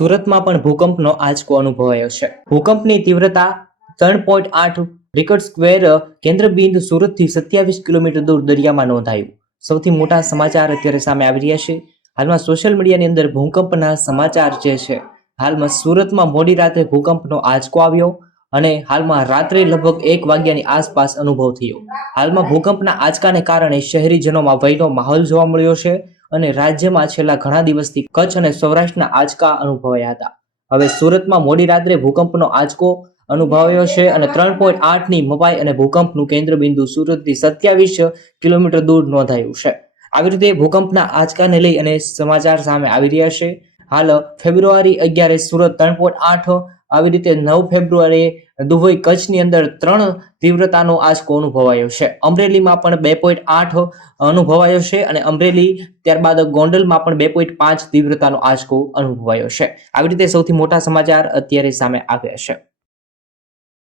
સુરતમાં પણ ભૂકંપનો આંચકો અનુભવાયો છે. ભૂકંપની તીવ્રતા 3.8 રિક્ટર સ્ક્વેર કેન્દ્રબિંદુ સુરતથી 27 કિલોમીટર દૂર દરિયામાં નોંધાયું. સૌથી મોટા સમાચાર અત્યારે સામે આવી રહ્યા છે. હાલમાં સોશિયલ મીડિયાની અંદર ભૂકંપના સમાચાર જે છે, હાલમાં સુરતમાં મોડી રાત્રે ભૂકંપનો આંચકો આવ્યો અને હાલમાં રાત્રે લગભગ 1 વાગ્યાની આસપાસ અનુભવ થયો. હાલમાં ભૂકંપના આંચકાને કારણે શહેરીજનોમાં ભયનો માહોલ જોવા મળ્યો છે અને રાજ્યમાં છેલ્લા ઘણા દિવસથી કચ્છ અને સૌરાષ્ટ્રના આંચકા અનુભવાયા હતા. હવે સુરતમાં મોડી રાત્રે ભૂકંપનો આંચકો અનુભવાયો છે અને 3.8ની મપાઈ અને ભૂકંપનું કેન્દ્રબિંદુ સુરતથી 27 કિલોમીટર દૂર નોંધાયું છે. આવી રીતે ભૂકંપના આંચકાને લઈ અને સમાચાર સામે આવી રહ્યા છે. હાલ ફેબ્રુઆરી 11 સુરત 3.8, આવી રીતે 9 ફેબ્રુઆરીએ દુબઈ કચ્છની અંદર 3 તીવ્રતાનો આંચકો અનુભવાયો છે. અમરેલીમાં પણ 2.8 અનુભવાયો છે અને અમરેલી ત્યારબાદ ગોંડલમાં પણ 2.5 તીવ્રતાનો આંચકો અનુભવાયો છે. આવી રીતે સૌથી મોટા સમાચાર અત્યારે સામે આવ્યા છે.